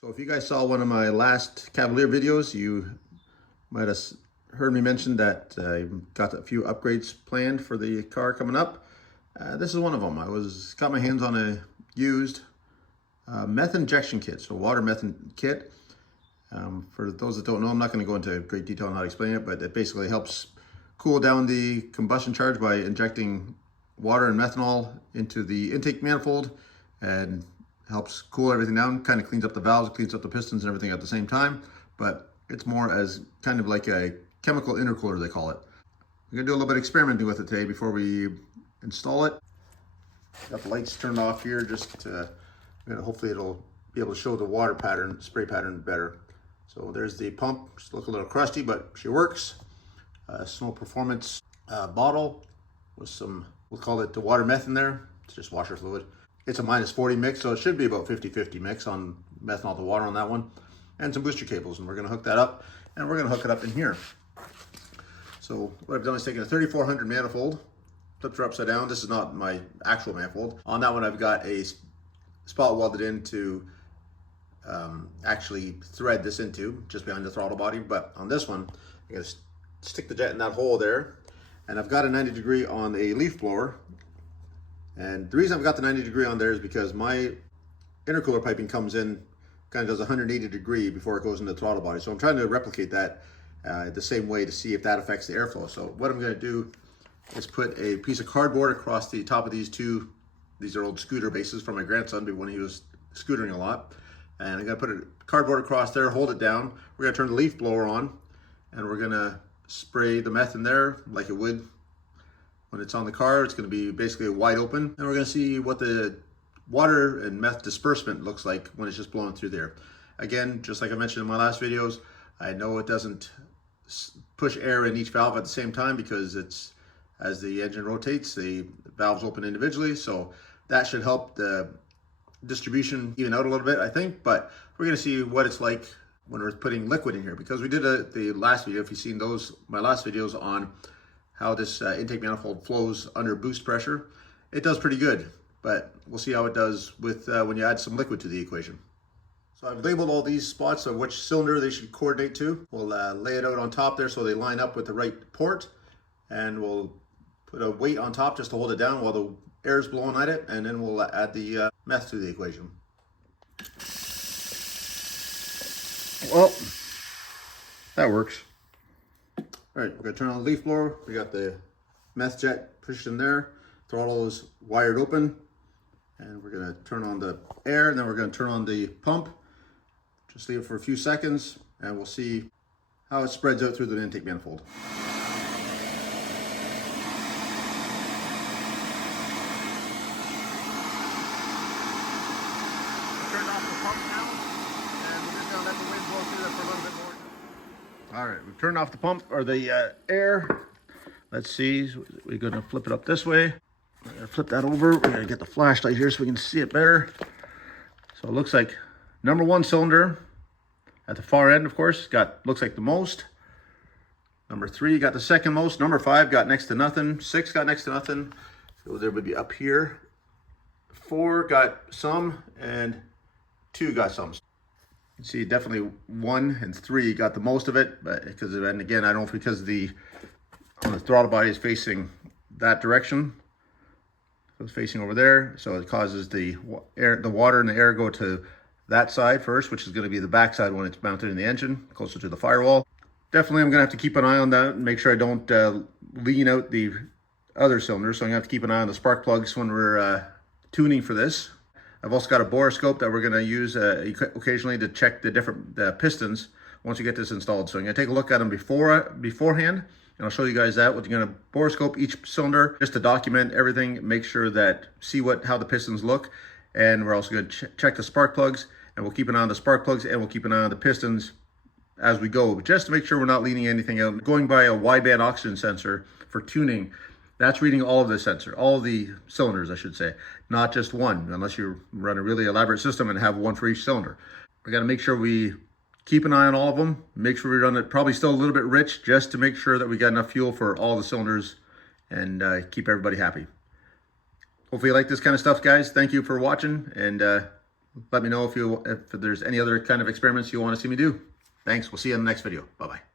So if you guys saw one of my last Cavalier videos, you might have heard me mention that I got a few upgrades planned for the car coming up. This is one of them. I got my hands on a used meth injection kit, so water meth kit. For those that don't know, I'm not going to go into great detail on how to explain it, but it basically helps cool down the combustion charge by injecting water and methanol into the intake manifold and helps cool everything down, kind of cleans up the valves, cleans up the pistons and everything at the same time, but it's more as kind of like a chemical intercooler, they call it. We're gonna do a little bit of experimenting with it today before we install it. Got the lights turned off here, just hopefully it'll be able to show the water pattern, spray pattern better. So there's the pump, just look a little crusty, but she works. Snow Performance bottle with some, we'll call it the water meth in there. It's just washer fluid. It's a -40 mix, so it should be about 50-50 mix on methanol to water on that one. And some booster cables, and we're gonna hook that up, and we're gonna hook it up in here. So what I've done is taken a 3400 manifold, flipped her upside down. This is not my actual manifold. On that one, I've got a spot welded in to actually thread this into, just behind the throttle body. But on this one, I'm gonna stick the jet in that hole there. And I've got a 90-degree on a leaf blower. And the reason I've got the 90-degree on there is because my intercooler piping comes in, kind of does 180-degree before it goes into the throttle body. So I'm trying to replicate that the same way to see if that affects the airflow. So what I'm gonna do is put a piece of cardboard across the top of these two. These are old scooter bases from my grandson when he was scootering a lot. And I'm gonna put a cardboard across there, hold it down. We're gonna turn the leaf blower on, and we're gonna spray the meth in there like it would when it's on the car. It's gonna be basically wide open. And we're gonna see what the water and meth disbursement looks like when it's just blowing through there. Again, just like I mentioned in my last videos, I know it doesn't push air in each valve at the same time because it's, as the engine rotates, the valves open individually. So that should help the distribution even out a little bit, I think. But we're gonna see what it's like when we're putting liquid in here, because we did the last video, if you've seen my last videos on how this intake manifold flows under boost pressure. It does pretty good, but we'll see how it does with when you add some liquid to the equation. So I've labeled all these spots of which cylinder they should coordinate to. We'll lay it out on top there so they line up with the right port, and we'll put a weight on top just to hold it down while the air is blowing at it, and then we'll add the meth to the equation. Well, that works. All right, we're gonna turn on the leaf blower. We got the meth jet pushed in there. Throttle is wired open. And we're gonna turn on the air, and then we're gonna turn on the pump. Just leave it for a few seconds, and we'll see how it spreads out through the intake manifold. Turned off the pump now, and we're just gonna let the wind blow through there for a little bit more. All right, we've turned off the pump, or the air. Let's see, we're gonna flip it up this way. We're gonna flip that over. We're gonna get the flashlight here so we can see it better. So it looks like number 1 cylinder at the far end, of course, looks like the most. Number 3 got the second most. Number 5 got next to nothing. 6 got next to nothing. So there would be up here. 4 got some, and 2 got some. You see, definitely 1 and 3 got the most of it, but and again, I don't know, because the throttle body is facing that direction. So it's facing over there, so it causes the water and the air go to that side first, which is going to be the back side when it's mounted in the engine, closer to the firewall. Definitely, I'm going to have to keep an eye on that and make sure I don't lean out the other cylinders. So I'm going to have to keep an eye on the spark plugs when we're tuning for this. I've also got a borescope that we're going to use occasionally to check the different pistons once we get this installed. So I'm going to take a look at them beforehand, and I'll show you guys that. We're going to borescope each cylinder just to document everything, make sure see how the pistons look. And we're also going to check the spark plugs, and we'll keep an eye on the spark plugs, and we'll keep an eye on the pistons as we go, just to make sure we're not leaning anything out. Going by a wideband oxygen sensor for tuning, that's reading all of the cylinders, I should say, not just one, unless you run a really elaborate system and have one for each cylinder. We got to make sure we keep an eye on all of them, make sure we run it probably still a little bit rich, just to make sure that we got enough fuel for all the cylinders and keep everybody happy. Hopefully you like this kind of stuff, guys. Thank you for watching, and Let me know if there's any other kind of experiments you want to see me do. Thanks. We'll see you in the next video. Bye-bye.